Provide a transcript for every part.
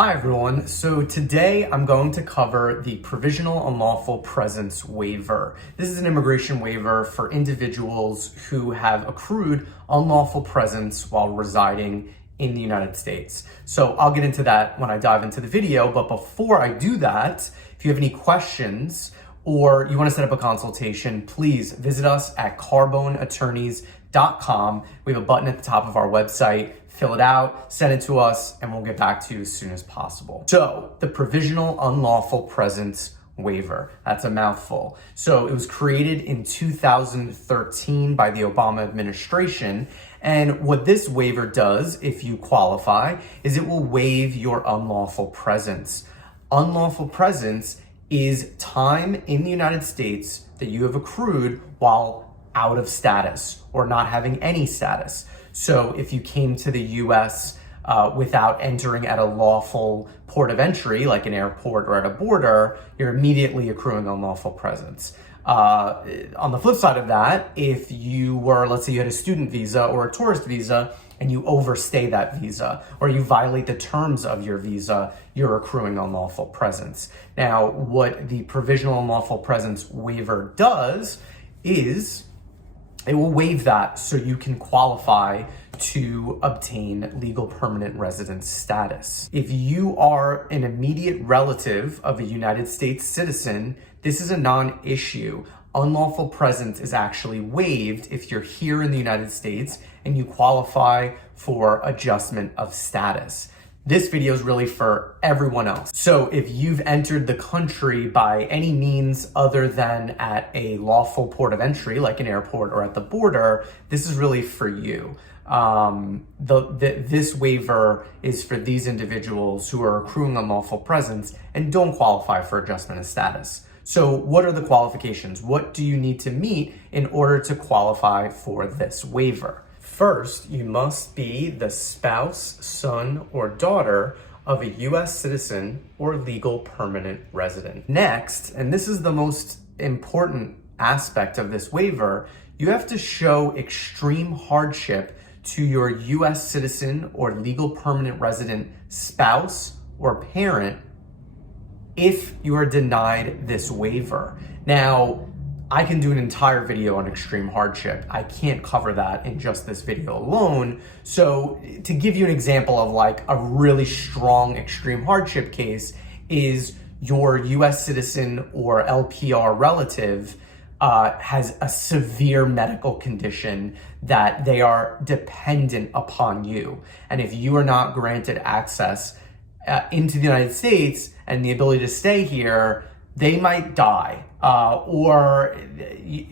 Hi everyone, so today I'm going to cover the Provisional Unlawful Presence Waiver. This is an immigration waiver for individuals who have accrued unlawful presence while residing in the United States. So I'll get into that when I dive into the video, but before I do that, if you have any questions or you want to set up a consultation, please visit us at carboneattorneys.com. We have a button at the top of our website. Fill it out, send it to us, and we'll get back to you as soon as possible. So, the Provisional Unlawful Presence Waiver. That's a mouthful. So, it was created in 2013 by the Obama administration. And what this waiver does, if you qualify, is it will waive your unlawful presence. Unlawful presence is time in the United States that you have accrued while out of status or not having any status. So if you came to the US without entering at a lawful port of entry, like an airport or at a border, you're immediately accruing unlawful presence. On the flip side of that, if you were, let's say you had a student visa or a tourist visa and you overstay that visa or you violate the terms of your visa, you're accruing unlawful presence. Now, what the Provisional Unlawful Presence Waiver does is it will waive that so you can qualify to obtain legal permanent residence status. If you are an immediate relative of a United States citizen, this is a non-issue. Unlawful presence is actually waived if you're here in the United States and you qualify for adjustment of status. This video is really for everyone else. So if you've entered the country by any means other than at a lawful port of entry, like an airport or at the border, this is really for you. This waiver is for these individuals who are accruing unlawful presence and don't qualify for adjustment of status. So what are the qualifications? What do you need to meet in order to qualify for this waiver? First, you must be the spouse, son, or daughter of a U.S. citizen or legal permanent resident. Next, and this is the most important aspect of this waiver, you have to show extreme hardship to your U.S. citizen or legal permanent resident spouse or parent if you are denied this waiver. Now, I can do an entire video on extreme hardship. I can't cover that in just this video alone. So to give you an example of like a really strong extreme hardship case is your US citizen or LPR relative has a severe medical condition that they are dependent upon you. And if you are not granted access into the United States and the ability to stay here, they might die. Or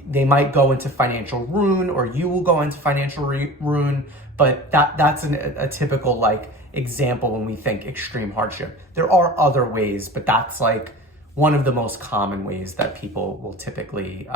they might go into financial ruin, or you will go into financial ruin. But that's a typical like example when we think extreme hardship. There are other ways, but that's like one of the most common ways that people will typically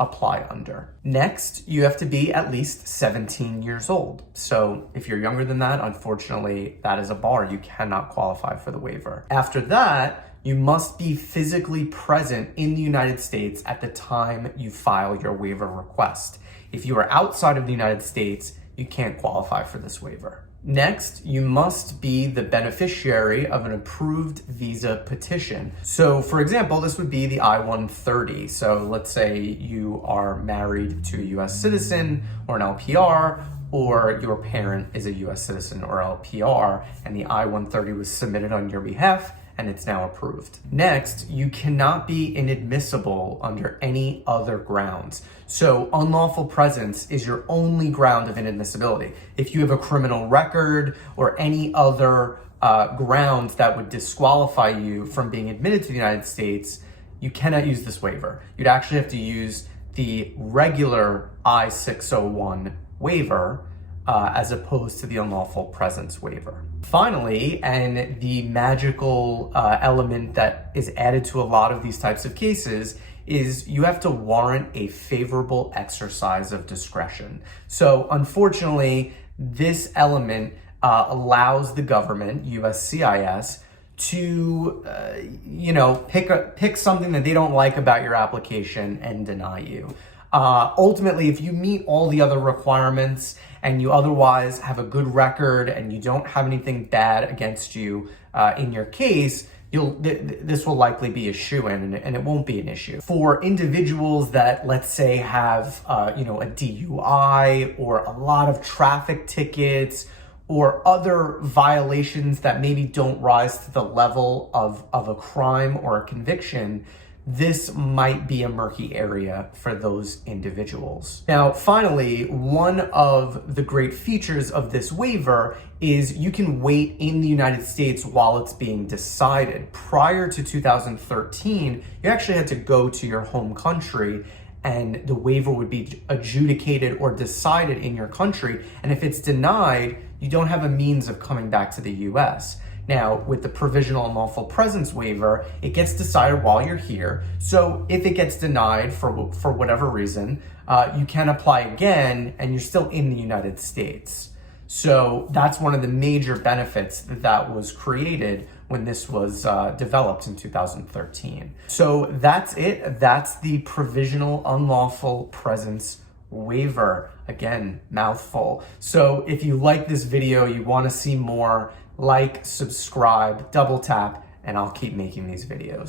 apply under. Next, you have to be at least 17 years old. So if you're younger than that, unfortunately, that is a bar. You cannot qualify for the waiver. After that, you must be physically present in the United States at the time you file your waiver request. If you are outside of the United States, you can't qualify for this waiver. Next, you must be the beneficiary of an approved visa petition. So for example, this would be the I-130. So let's say you are married to a US citizen or an LPR, or your parent is a US citizen or LPR, and the I-130 was submitted on your behalf, and it's now approved. Next, you cannot be inadmissible under any other grounds. So unlawful presence is your only ground of inadmissibility. If you have a criminal record or any other grounds that would disqualify you from being admitted to the United States, you cannot use this waiver. You'd actually have to use the regular I-601 waiver as opposed to the unlawful presence waiver. Finally, and the magical element that is added to a lot of these types of cases is you have to warrant a favorable exercise of discretion. So unfortunately, this element allows the government, USCIS, to pick something that they don't like about your application and deny you. Ultimately, if you meet all the other requirements and you otherwise have a good record and you don't have anything bad against you in your case, this will likely be a shoo-in, and it won't be an issue. For individuals that, let's say, have a DUI or a lot of traffic tickets or other violations that maybe don't rise to the level of a crime or a conviction, this might be a murky area for those individuals. Now, finally, one of the great features of this waiver is you can wait in the United States while it's being decided. Prior to 2013, you actually had to go to your home country and the waiver would be adjudicated or decided in your country. And if it's denied, you don't have a means of coming back to the US. Now, with the provisional unlawful presence waiver, it gets decided while you're here. So if it gets denied for whatever reason, you can apply again and you're still in the United States. So that's one of the major benefits that was created when this was developed in 2013. So that's it. That's the provisional unlawful presence waiver. Again, mouthful. So if you like this video, you want to see more, like, subscribe, double tap, and I'll keep making these videos.